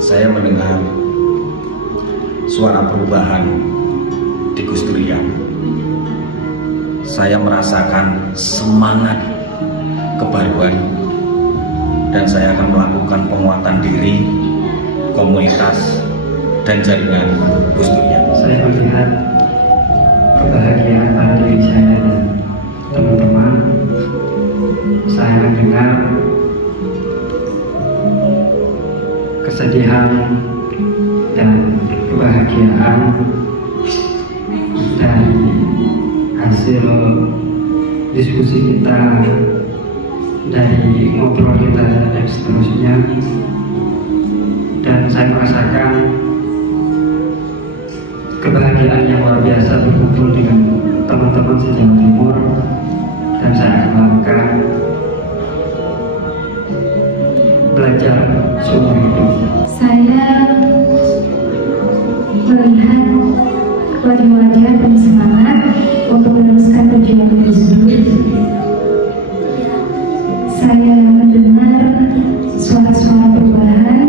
saya mendengar suara perubahan di Gus Durian. Saya merasakan semangat kebaruan dan saya akan melakukan penguatan diri, komunitas, dan jaringan Gus Durian. Saya melihat kebahagiaan pada diri saya dan teman-teman. Saya mendengar kesedihan dan kebahagiaan dari hasil diskusi kita, dari ngobrol kita dan seterusnya. Dan saya merasakan kebahagiaan yang luar biasa berkumpul dengan teman-teman se-Jawa Timur, dan saya akan melakukan belajar seumur hidup. Saya melihat wajah-wajah dan semangat untuk meneruskan perjuangan Gus Dur. Saya mendengar suara-suara perubahan,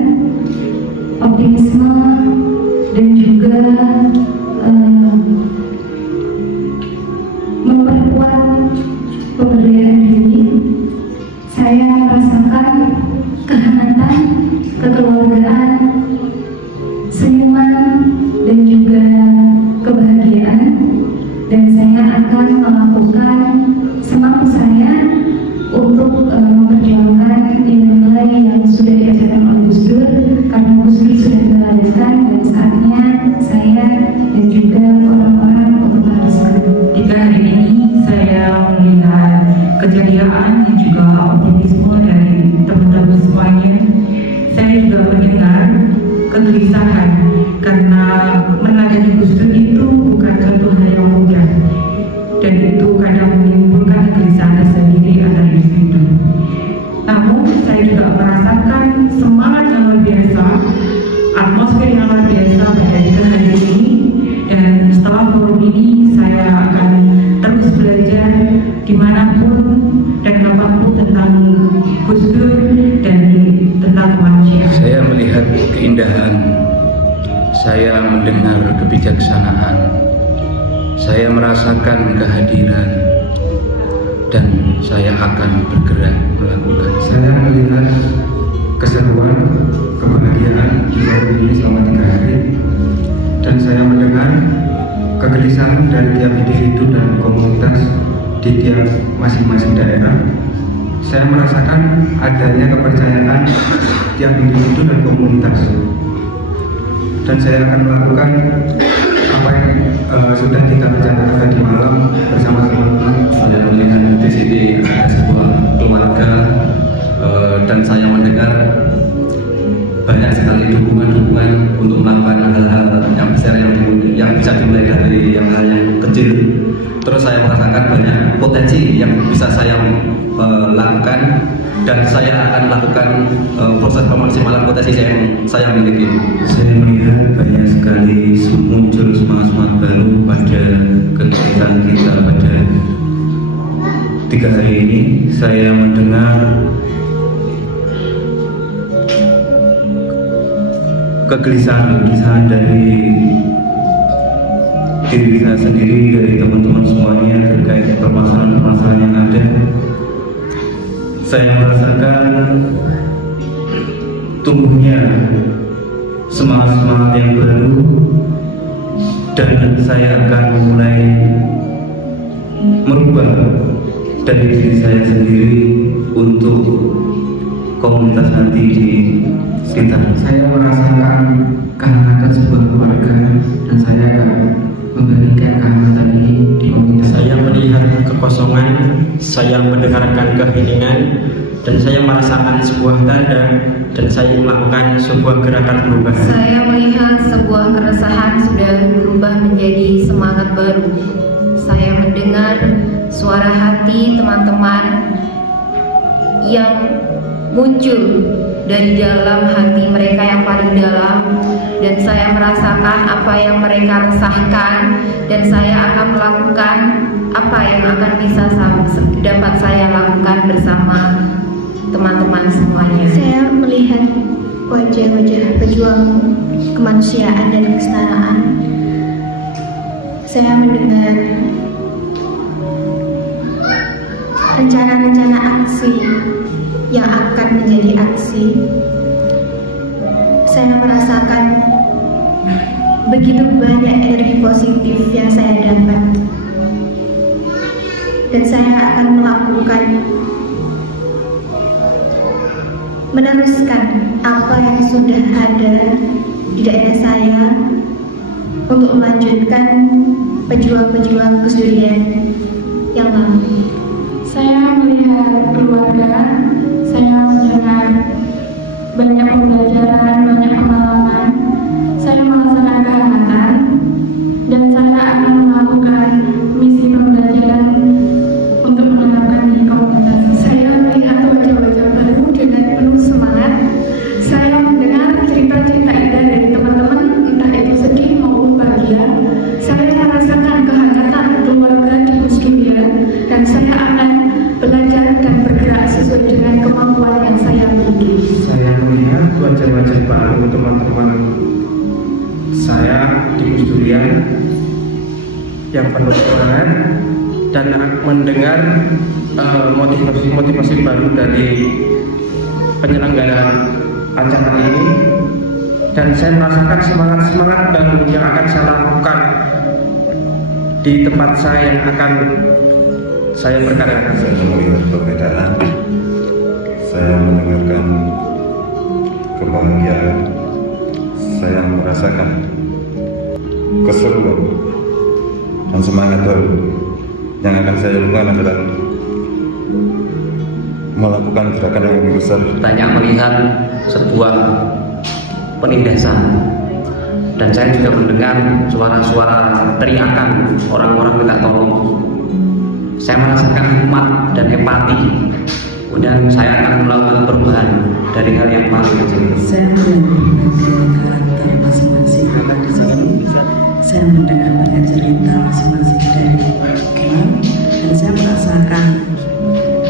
optimisme, dan juga memperkuat pemberdayaan diri. Saya merasakan kehangatan, kekeluargaan, senyuman, dan juga kebahagiaan. Dan saya akan melakukan semampu saya untuk memperjuangkan nilai-nilai yang sudah diajarkan oleh Gus Dur, karena Gus Dur sudah melanjutkan dan saatnya saya dan juga orang-orang untuk meneruskan. Jika hari ini saya melihat keceriaan dan juga optimisme dari teman-teman semuanya, saya juga mendengar kegelisahan karena meneladani Gus Dur itu bukan suatu hal yang mudah, dan itu kadang menimbulkan kegelisahan tersendiri antar individu. Namun saya juga merasakan semangat yang luar biasa, atmosfer yang luar biasa pada hari ini, dan setelah forum ini saya akan terus belajar dimanapun dan apapun tentang Gus Dur dan tentang kemanusiaan. Saya melihat keindahan, saya mendengar kebijaksanaan, saya merasakan kehadiran, dan saya akan bergerak melakukan. Saya melihat keseruan, kebahagiaan di forum ini selama 3 hari, dan saya mendengar kegelisahan dari tiap individu dan komunitas di tiap masing-masing daerah. Saya merasakan adanya kepercayaan tiap individu dan komunitas, dan saya akan melakukan apa yang sudah kita rencanakan tadi malam bersama teman-teman. Saya melihat di sini ada sebuah keluarga, dan saya mendengar banyak sekali dukungan untuk melakukan hal-hal yang besar yang bisa dimulai dari yang hal yang kecil. Terus saya merasakan banyak potensi yang bisa saya lakukan, dan saya akan melakukan proses pemaksimalan potensi yang saya miliki. Saya melihat banyak sekali muncul semangat-semangat baru pada kegiatan kita pada 3 hari ini. Saya mendengar kegelisahan dari diri saya sendiri, dari teman-teman semuanya terkait permasalahan-permasalahan yang ada. Saya merasakan tumbuhnya semangat-semangat yang baru, dan saya akan mulai merubah dari diri saya sendiri untuk komunitas nanti di sekitar. Saya merasakan kehangatan sebuah keluarga, dan saya akan membagikan kehangatan ini di komunitas. Saya melihat kekosongan, saya mendengarkan keheningan, dan saya merasakan sebuah tanda, dan saya melakukan sebuah gerakan perubahan. Saya melihat sebuah keresahan sudah berubah menjadi semangat baru. Saya mendengar suara hati teman-teman yang muncul dari dalam hati mereka yang paling dalam, dan saya merasakan apa yang mereka resahkan, dan saya akan melakukan apa yang akan bisa dapat saya lakukan bersama teman-teman semuanya. Saya melihat wajah-wajah pejuang kemanusiaan dan kesetaraan. Saya mendengar rencana-rencana aksi yang akan menjadi aksi. Saya merasakan begitu banyak energi positif yang saya dapat, dan saya akan meneruskan apa yang sudah ada di daerah saya untuk melanjutkan pejuang-pejuang Gus Durian yang lalu. Saya melihat keluarga, saya mendengar banyak pembelajaran, banyak pengalaman, saya merasakan kehangatan, dan saya akan melakukan misi pembelajaran untuk menerapkan di komunitas. Saya melihat wajah-wajah baru dengan penuh semangat. Saya mendengar cerita-cerita indah dari teman-teman, entah itu sedih maupun bahagia. Saya merasakan kehangatan keluarga di Gus Durian, dan saya akan belajar dan bergerak sesuai dengan kemampuan yang saya miliki. Saya melihat wajah-wajah baru teman-teman saya di Gus Durian yang penuh semangat, dan mendengar motivasi baru dari penyelenggara acara ini, dan saya merasakan semangat baru yang akan saya lakukan di tempat saya yang akan saya berkaryakan. Saya melihat perbedaan, saya mendengarkan kebahagiaan, saya merasakan keseruan dan semangat baru. Yang akan saya lakukan adalah melakukan gerakan yang lebih besar. Banyak melihat sebuah penindasan, dan saya juga mendengar suara-suara teriakan orang-orang minta tolong. Saya merasakan hikmat dan empati, dan saya akan melakukan perubahan dari hal yang paling kecil. Saya mendengar karakter masing-masing bapak di sini. Saya mendengar banyak cerita masing-masing dari keluarga, dan saya merasakan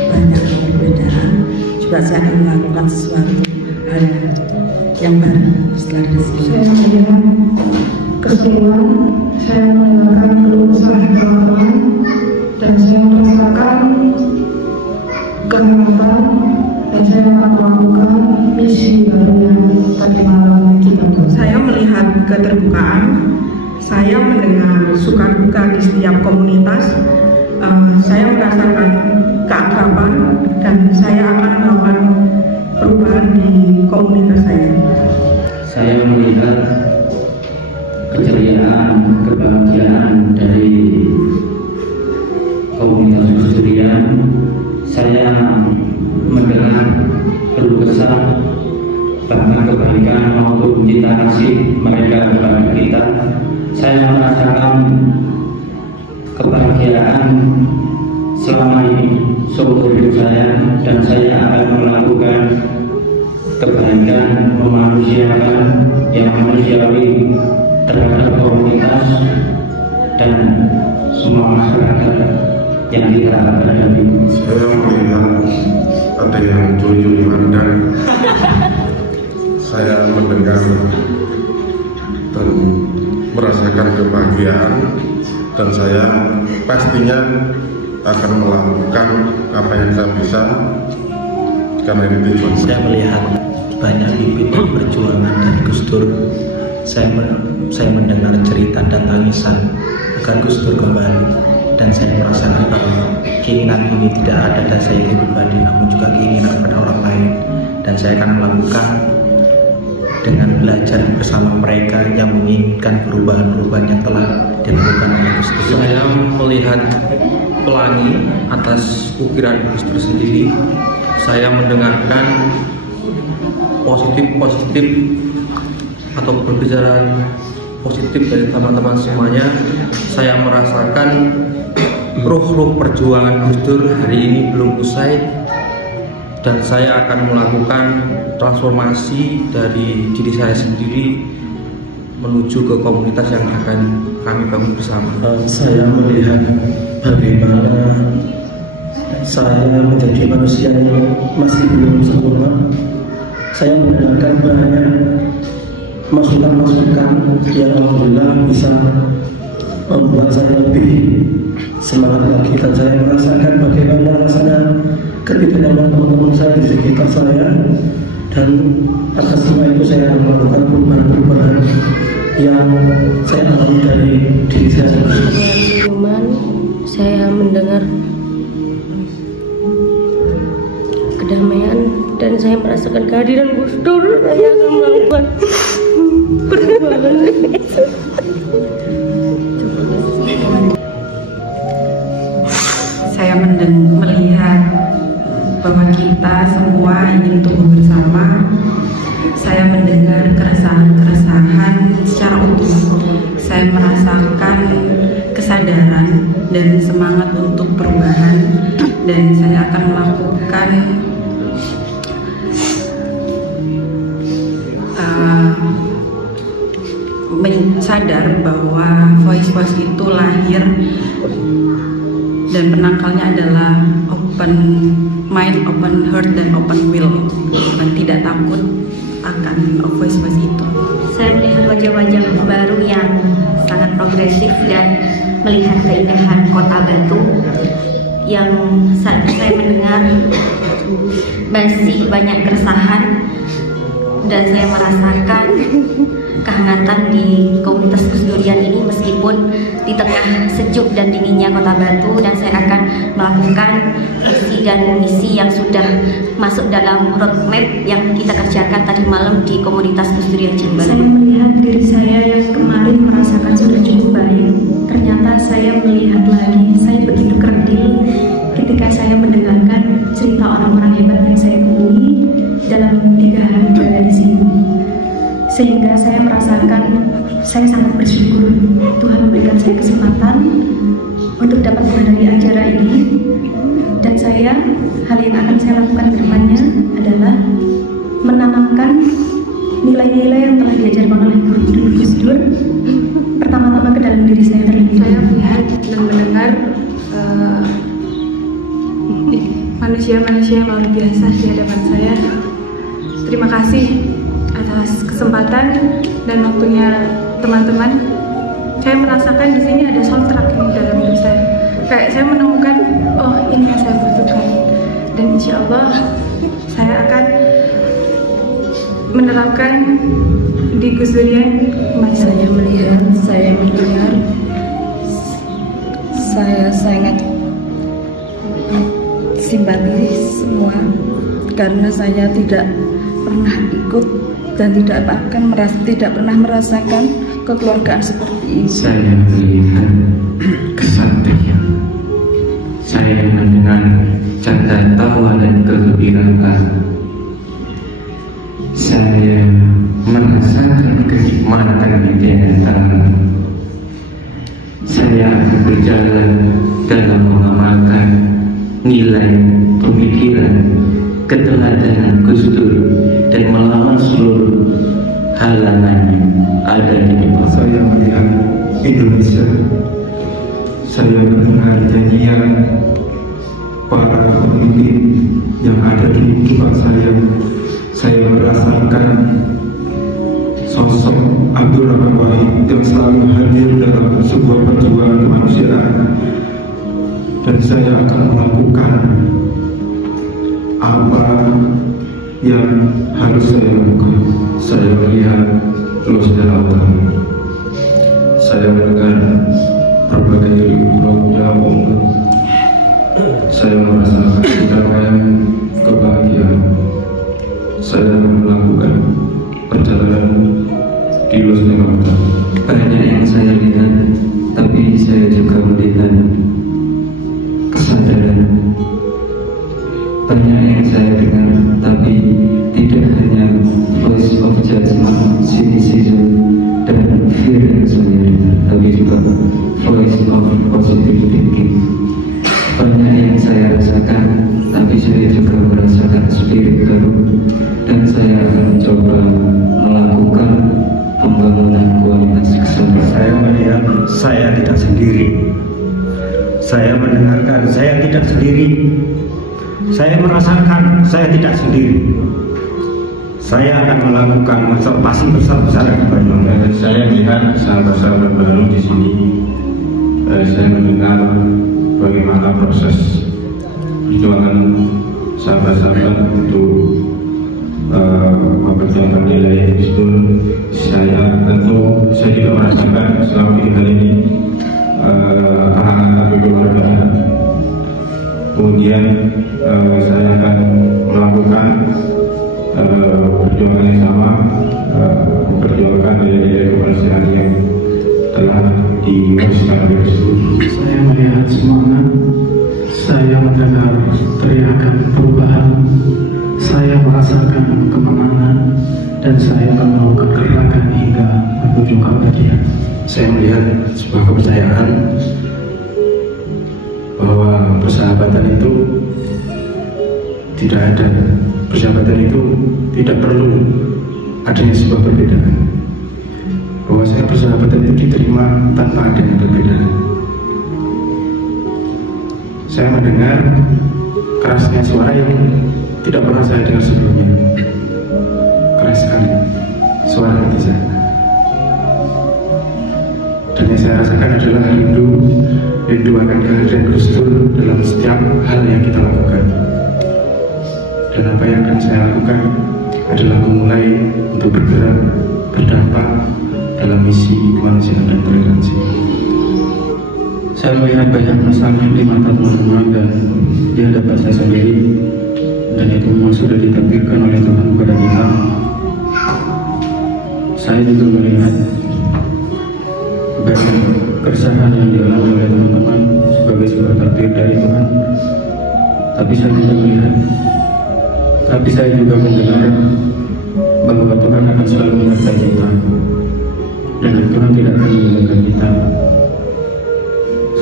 banyak perbedaan. Juga saya akan melakukan sesuatu hal yang baru setelah di sini. Saya melihat keseruan, saya mendengarkan keluh kesah teman-teman, dan saya merasakan kehangatan, dan saya akan melakukan misi baru yang tadi malam kita buat. Saya melihat keterbukaan, saya mendengar suka duka di setiap komunitas, saya merasakan keakraban, dan saya akan melakukan perubahan di komunitas saya. Saya melihat keceriaan, kebahagiaan dari komunitas Gus Durian. Saya mendengar keluh kesah, bahkan kebaikan maupun cinta kasih mereka kepada kita. Saya merasakan kebahagiaan selama ini seumur hidup saya, dan saya akan melakukan kebaikan, memanusiakan yang manusiawi terhadap komunitas dan semua masyarakat yang kita hadapi. Saya melihat ada yang curi-curi pandang. Saya mendengar dan merasakan kebahagiaan, dan saya pastinya akan melakukan apa yang saya bisa, karena ini tujuan. Saya melihat banyak bibit perjuangan dari Gus Dur. Saya mendengar cerita dan tangisan agar Gus Dur kembali, dan saya merasakan bahwa keinginan ini tidak ada dari saya pribadi, namun juga keinginan pada orang lain, dan saya akan melakukan dengan belajar bersama mereka yang menginginkan perubahan-perubahan yang telah dilakukan oleh Gus Dur. Saya melihat pelangi atas ukiran Gus Dur sendiri. Saya mendengarkan positif atau pembicaraan positif dari teman-teman semuanya. Saya merasakan ruh perjuangan Gus Dur hari ini belum usai, dan saya akan melakukan transformasi dari diri saya sendiri menuju ke komunitas yang akan kami bangun bersama. Saya melihat bagaimana saya menjadi manusia yang masih belum sempurna, saya mendengarkan banyak masukan-masukan yang alhamdulillah bisa membuat saya lebih semangat lagi, dan saya merasakan bagaimana rasanya ketika teman-teman saya di sekitar saya, dan atas semua itu saya melakukan perubahan-perubahan yang saya alami dari diri saya sendiri. Saya mendengar kedamaian dan saya merasakan kehadiran Gus Dur. Saya akan melakukan perubahan. Saya melihat bahwa kita semua ingin tumbuh bersama. Saya mendengar keresahan-keresahan secara utuh. Saya merasakan kesadaran dan semangat untuk perubahan, dan saya akan melakukan sadar bahwa voice itu lahir dan penangkalnya adalah open mind, open heart, dan open will, dan tidak takut akan voice itu. Saya melihat wajah-wajah baru yang sangat progresif dan melihat keindahan Kota Batu yang saat saya mendengar masih banyak keresahan, dan saya merasakan kehangatan di komunitas Gus Durian ini meskipun di tengah sejuk dan dinginnya Kota Batu, dan saya akan melakukan visi dan misi yang sudah masuk dalam roadmap yang kita kerjakan tadi malam di komunitas Gus Durian Jember. Saya melihat diri saya yang kemarin merasakan sudah cukup baik, ternyata saya melihat lagi saya begitu kerdil ketika saya mendengarkan cerita orang-orang hebat yang saya temui dalam 3 hari berada di sini. Sehingga saya merasakan saya sangat bersyukur Tuhan memberikan saya kesempatan untuk dapat menghadiri acara ini, dan hal yang akan saya lakukan ke depannya adalah menanamkan nilai-nilai yang telah diajarkan oleh Guru Gus Dur pertama-tama ke dalam diri saya terlebih. Saya melihat dan mendengar manusia-manusia yang luar biasa di hadapan saya. Terima kasih atas kesempatan dan waktunya teman-teman. Saya merasakan di sini ada soundtrack ini dalam hidup saya. Kayak saya menemukan, oh ini yang saya butuhkan, dan insya Allah saya akan menerapkan di Gus Durian. Saya melihat, saya mendengar, saya sangat simpati semua karena saya tidak pernah ikut dan tidak pernah merasakan kekeluargaan seperti ini. Saya melihat kesatria, saya mendengar canda tawa dan kegembiraan, saya merasakan kenikmatan di antara. Saya berjalan dalam mengamalkan nilai pemikiran keteladanan Gus Dur dan melawan seluruh halangan ada di depan. Saya melihat Indonesia, saya mendengar nyanyian para pemimpin yang ada di depan saya merasakan sosok Abdul Rahman Wahid yang selalu hadir dalam sebuah perjuangan kemanusiaan, dan saya akan melakukan apa yang harus saya lakukan. Saya melihat terus daratan, saya mendengar berbagai rauhnya Allah, saya merasakan kedamaian, kebahagiaan. Saya melakukan perjalanan di luar negara. Banyak yang saya lihat, tapi saya juga melihat kesadaran. Banyak yang saya dengar, tapi tidak hanya voice of judgment, cynicism, dan fear yang saya dengar, tapi juga voice of positive thinking. Banyak yang saya rasakan, tapi saya juga merasakan spirit baru, dan saya akan mencoba melakukan pembangunan kualitas keseluruhan. Saya melihat saya tidak sendiri. Saya mendengarkan saya tidak sendiri. Saya merasakan saya tidak sendiri. saya akan melakukan observasi besar-besaran. Saya melihat sahabat-sahabat baru di sini. Saya mendengar bagaimana proses perjuangan sahabat-sahabat untuk memperjuangkan nilai Gusdur. Saya juga merasakan selama 3 hari ini hangat kekeluargaan. Kemudian saya akan melakukan perjuangan yang sama, memperjuangkan nilai-nilai kemanusiaan yang telah diwariskan oleh Gusdur. Saya melihat semangat, saya mendengar teriakan perubahan, saya merasakan kemenangan, dan saya akan melakukan gerakan hingga menuju kebahagiaan. Saya melihat sebuah kepercayaan bahwa persahabatan itu tidak ada. Persahabatan itu tidak perlu adanya sebuah perbedaan. Bahwa saya persahabatan itu diterima tanpa adanya perbedaan. Saya mendengar kerasnya suara yang tidak pernah saya dengar sebelumnya. Keras sekali suara hati saya. Dan yang saya rasakan adalah rindu akan kehadiran Gusdur dalam setiap hal yang kita lakukan. Dan apa yang akan saya lakukan adalah memulai untuk bergerak, berdampak dalam misi kemanusiaan dan toleransi. Saya melihat banyak masalah di mata teman-teman dan di hadapan saya sendiri, dan itu memang sudah ditakdirkan oleh Tuhan kepada kita. Saya juga melihat banyak keresahan yang dialami oleh teman-teman sebagai sebuah takdir dari Tuhan. Tapi saya juga mendengar bahwa Tuhan akan selalu menyertai kita dan Tuhan tidak akan meninggalkan kita.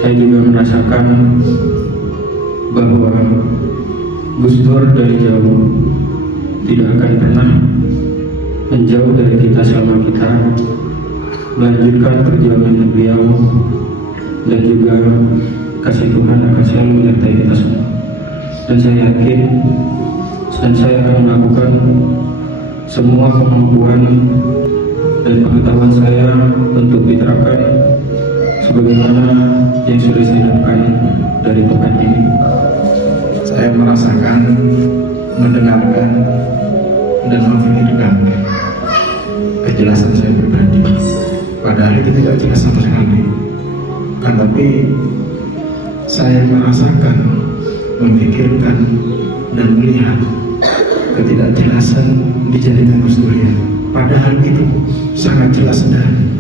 Saya juga merasakan bahwa Gusdur dari jauh tidak akan pernah menjauh dari kita selama kita melanjutkan perjuangan beliau, dan juga kasih Tuhan akan selalu menyertai kita semua. Dan saya yakin dan saya akan melakukan semua kemampuan dan pengetahuan saya untuk diterapkan sebagaimana yang sudah saya dapatkan dari Tuhan ini. Saya merasakan, mendengarkan, dan memikirkan kejelasan saya pribadi. Padahal itu tidak jelas sama sekali. Tapi saya merasakan, memikirkan, dan melihat ketidakjelasan di jaringan Gusdurian. Padahal itu sangat jelas sekali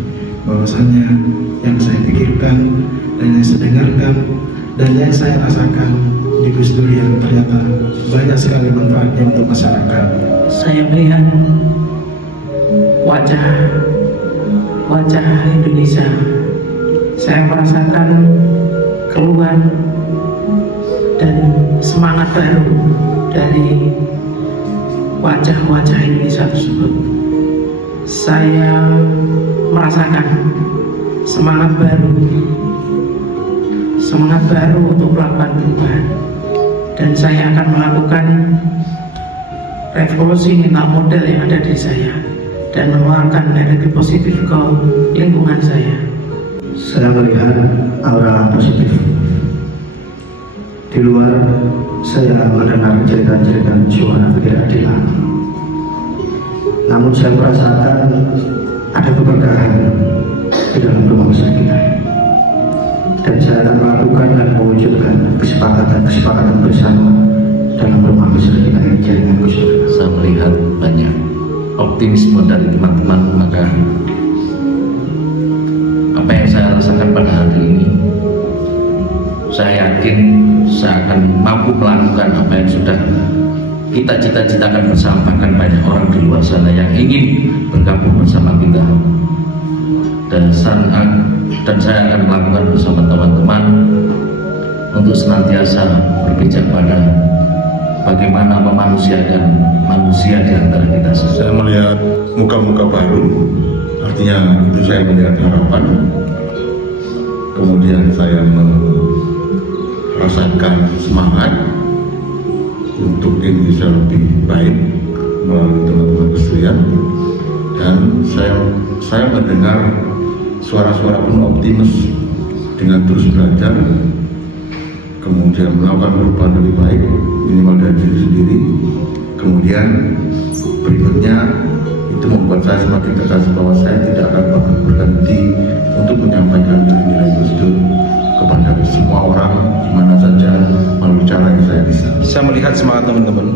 bahwasanya yang saya pikirkan dan yang saya dengarkan dan yang saya rasakan di Gusdurian ternyata banyak sekali manfaatnya untuk masyarakat. Saya melihat wajah Indonesia. Saya merasakan keluhan dan semangat baru dari wajah-wajah Indonesia tersebut. Saya merasakan semangat baru untuk melakukan perubahan, dan saya akan melakukan revolusi mental model yang ada di saya dan mengeluarkan energi positif ke lingkungan saya. Saya melihat aura positif. Di luar saya mendengar cerita-cerita suara ketidakadilan. Namun saya merasakan ada keberkahan di dalam rumah besar kita. Dan saya akan melakukan dan mewujudkan kesepakatan bersama dalam rumah besar kita yang jaringan Gusdur. Saya melihat banyak optimisme dari teman-teman, maka apa yang saya rasakan pada hari ini, saya yakin saya akan mampu melakukan apa yang sudah kita cita-citakan bersama. Bahkan banyak orang di luar sana yang ingin bergabung bersama kita, dan saya akan melakukan bersama teman-teman untuk senantiasa berpijak pada bagaimana memanusiakan manusia di antara kita. Saya melihat muka-muka baru, artinya itu saya melihat harapan. Kemudian saya merasakan semangat untuk Indonesia lebih baik, melalui teman-teman Gus-Durian, dan saya mendengar suara-suara penuh optimis dengan terus belajar, kemudian melakukan perubahan lebih baik minimal dari diri sendiri. Kemudian berikutnya itu membuat saya semakin tegas bahwa saya tidak akan pernah berhenti untuk menyampaikan nilai-nilai Gus Dur kepada semua orang di mana saja melalui cara yang saya bisa. Saya melihat semangat teman-teman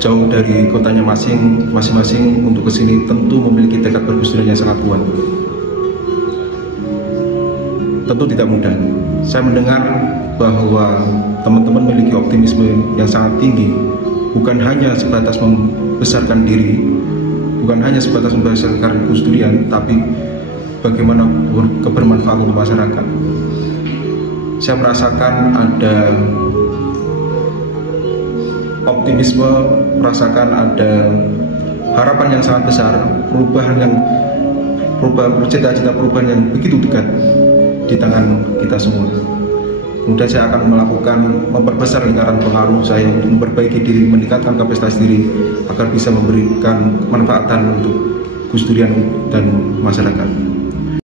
jauh dari kotanya masing-masing untuk kesini tentu memiliki tekad bergusdurian yang sangat kuat. Tentu tidak mudah. Saya mendengar bahwa teman-teman memiliki optimisme yang sangat tinggi, bukan hanya sebatas membesarkan diri, bukan hanya sebatas membesarkan Gus-Durian, tapi bagaimana kebermanfaatan untuk masyarakat. Saya merasakan ada optimisme, merasakan ada harapan yang sangat besar, cita-cita perubahan yang begitu dekat di tangan kita semua. Kemudian saya akan memperbesar lingkaran pengaruh saya untuk memperbaiki diri, meningkatkan kapasitas diri agar bisa memberikan kemanfaatan untuk Gus-Durian dan masyarakat.